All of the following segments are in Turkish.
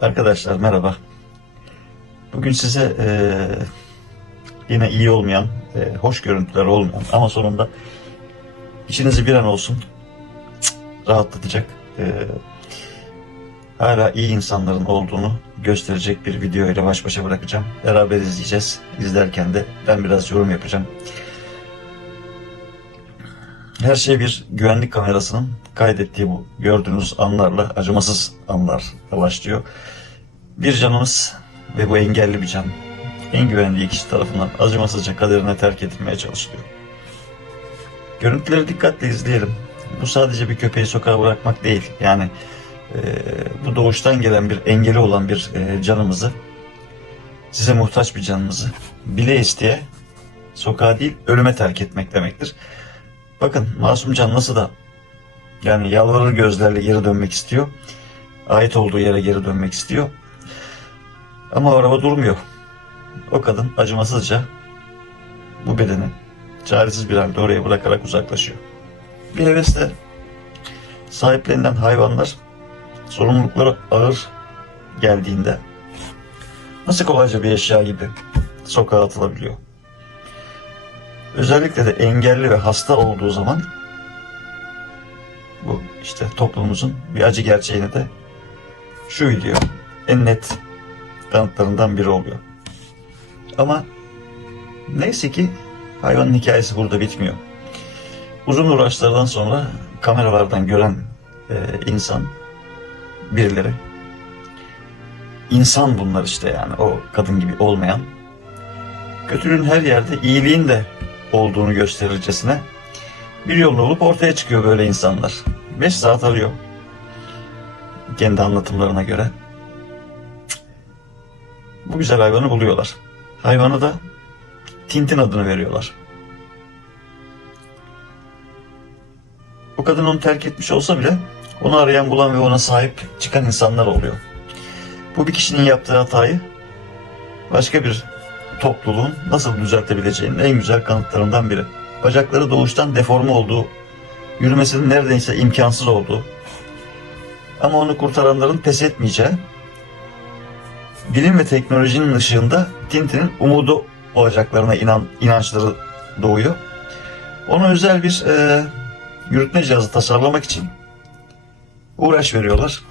Arkadaşlar merhaba. Bugün size eee, yine iyi olmayan, eee, hoş görüntüler olmayan ama sonunda içinizi bir an olsun rahatlatacak, eee, hala iyi insanların olduğunu gösterecek bir video ile baş başa bırakacağım. Beraber izleyeceğiz. İzlerken de ben biraz yorum yapacağım. Her şey bir güvenlik kamerasının kaydettiği bu gördüğünüz anlarla, acımasız anlarla başlıyor. Bir canımız ve bu engelli bir can en güvendiği kişi tarafından acımasızca kaderine terk edilmeye çalışılıyor. Görüntüleri dikkatle izleyelim. Bu sadece bir köpeği sokağa bırakmak değil. Yani e, bu doğuştan gelen bir engeli olan bir e, canımızı, size muhtaç bir canımızı bile isteye sokağa değil ölüme terk etmek demektir. Bakın masum can nasıl da yani yalvarır gözlerle geri dönmek istiyor. Ait olduğu yere geri dönmek istiyor. Ama araba durmuyor. O kadın acımasızca bu bedeni çaresiz bir halde oraya bırakarak uzaklaşıyor. Bir hevesle sahiplenilen hayvanlar sorumlulukları ağır geldiğinde nasıl kolayca bir eşya gibi sokağa atılabiliyor. Özellikle de engelli ve hasta olduğu zaman bu işte toplumumuzun bir acı gerçeğini de şu video en net kanıtlarından biri oluyor. Ama neyse ki hayvanın hikayesi burada bitmiyor. Uzun uğraşlardan sonra kameralardan gören e, insan birileri insan bunlar işte yani o kadın gibi olmayan kötülüğün her yerde iyiliğin de olduğunu gösterircesine bir yolunu bulup ortaya çıkıyor böyle insanlar. 5 saat arıyor. Kendi anlatımlarına göre. Bu güzel hayvanı buluyorlar. Hayvanı da Tintin adını veriyorlar. Bu kadın onu terk etmiş olsa bile onu arayan bulan ve ona sahip çıkan insanlar oluyor. Bu bir kişinin yaptığı hatayı başka bir topluluğun nasıl düzeltebileceğinin en güzel kanıtlarından biri. Bacakları doğuştan deforme olduğu, yürümesinin neredeyse imkansız olduğu ama onu kurtaranların pes etmeyeceği, bilim ve teknolojinin ışığında Tintin'in umudu olacaklarına inan, inançları doğuyor. Ona özel bir e, yürütme cihazı tasarlamak için uğraş veriyorlar.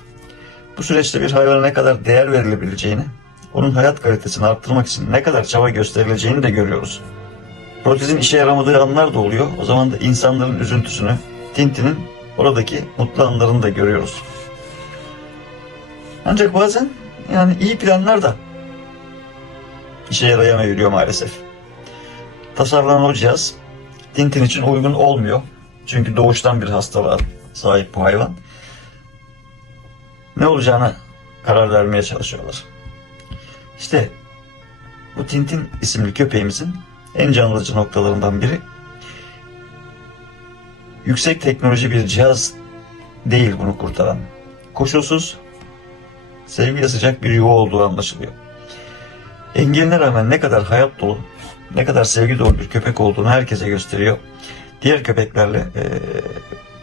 Bu süreçte bir hayvana ne kadar değer verilebileceğini, onun hayat kalitesini arttırmak için ne kadar çaba gösterileceğini de görüyoruz. Protezin işe yaramadığı anlar da oluyor. O zaman da insanların üzüntüsünü, Tintin'in oradaki mutlu anlarını da görüyoruz. Ancak bazen yani iyi planlar da işe yarayamayabiliyor maalesef. Tasarlanan o cihaz Tintin için uygun olmuyor. Çünkü doğuştan bir hastalığa sahip bu hayvan. Ne olacağına karar vermeye çalışıyorlar. İşte bu Tintin isimli köpeğimizin en can alıcı noktalarından biri yüksek teknoloji bir cihaz değil bunu kurtaran. Koşulsuz, sevgiye sıcak bir yuva olduğu anlaşılıyor. Engeline rağmen ne kadar hayat dolu, ne kadar sevgi dolu bir köpek olduğunu herkese gösteriyor. Diğer köpeklerle eee,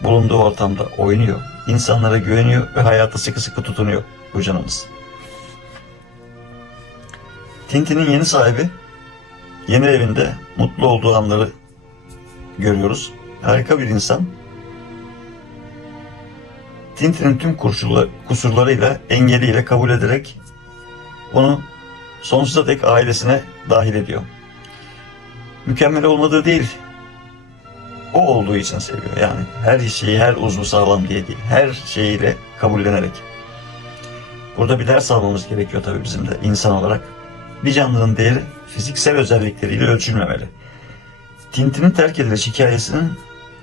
bulunduğu ortamda oynuyor, insanlara güveniyor ve hayata sıkı sıkı tutunuyor bu canımız. Tintin'in yeni sahibi yeni evinde mutlu olduğu anları görüyoruz. Harika bir insan. Tintin'in tüm kusurlarıyla, engeliyle kabul ederek onu sonsuza dek ailesine dahil ediyor. Mükemmel olmadığı değil, o olduğu için seviyor. Yani her şeyi, her uzvu sağlam diye değil, her şeyiyle kabullenerek. Burada bir ders almamız gerekiyor tabii bizim de insan olarak. Bir canlının değeri fiziksel özellikleriyle ölçülmemeli. Tintin'in terk ediliş hikayesinin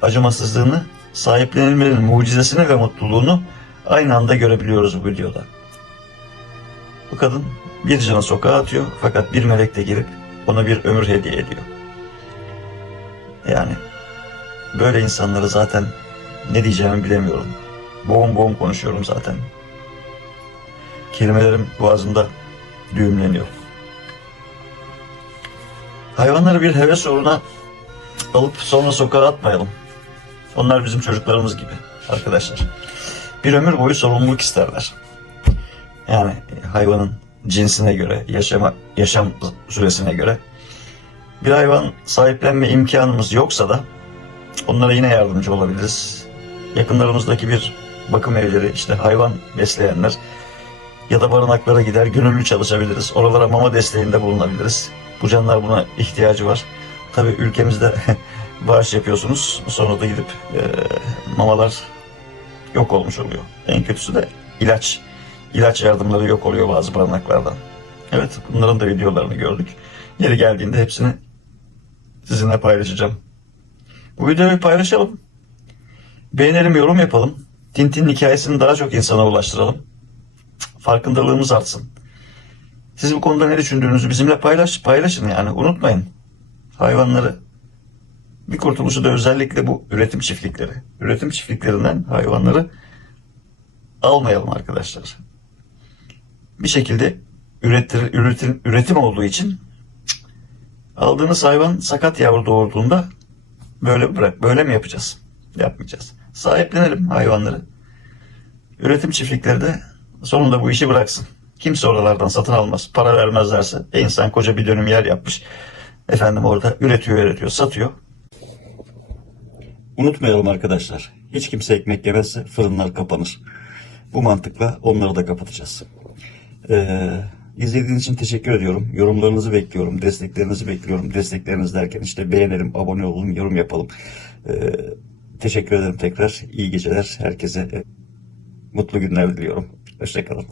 acımasızlığını, sahiplenilmenin mucizesini ve mutluluğunu aynı anda görebiliyoruz bu videoda. Bu kadın bir canı sokağa atıyor fakat bir melek de gelip ona bir ömür hediye ediyor. Yani böyle insanlara zaten ne diyeceğimi bilemiyorum. Boğum boğum konuşuyorum zaten. Kelimelerim boğazımda düğümleniyor. Hayvanları bir heves uğruna alıp sonra sokağa atmayalım. Onlar bizim çocuklarımız gibi arkadaşlar. Bir ömür boyu sorumluluk isterler. Yani hayvanın cinsine göre, yaşama, yaşam süresine göre. Bir hayvan sahiplenme imkanımız yoksa da onlara yine yardımcı olabiliriz. Yakınlarımızdaki bir bakım evleri, işte hayvan besleyenler ya da barınaklara gider gönüllü çalışabiliriz. Oralara mama desteğinde bulunabiliriz. Bu canlılar buna ihtiyacı var. Tabii ülkemizde bağış yapıyorsunuz. Sonra da gidip e, mamalar yok olmuş oluyor. En kötüsü de ilaç. ilaç yardımları yok oluyor bazı barınaklardan. Evet bunların da videolarını gördük. Yeri geldiğinde hepsini sizinle paylaşacağım. Bu videoyu paylaşalım. Beğenelim, yorum yapalım. Tintin hikayesini daha çok insana ulaştıralım. Farkındalığımız artsın. Siz bu konuda ne düşündüğünüzü bizimle paylaş, paylaşın yani unutmayın. Hayvanları bir kurtuluşu da özellikle bu üretim çiftlikleri. Üretim çiftliklerinden hayvanları almayalım arkadaşlar. Bir şekilde üretir, üretim, üretim olduğu için aldığınız hayvan sakat yavru doğurduğunda böyle bırak böyle mi yapacağız? Yapmayacağız. Sahiplenelim hayvanları. Üretim çiftlikleri de sonunda bu işi bıraksın. Kimse oralardan satın almaz. Para vermezlerse e insan koca bir dönüm yer yapmış. Efendim orada üretiyor, üretiyor, satıyor. Unutmayalım arkadaşlar. Hiç kimse ekmek yemezse fırınlar kapanır. Bu mantıkla onları da kapatacağız. Ee, izlediğiniz için teşekkür ediyorum. Yorumlarınızı bekliyorum. Desteklerinizi bekliyorum. Destekleriniz derken işte beğenelim, abone olun, yorum yapalım. Ee, teşekkür ederim tekrar. İyi geceler. Herkese mutlu günler diliyorum. Hoşçakalın.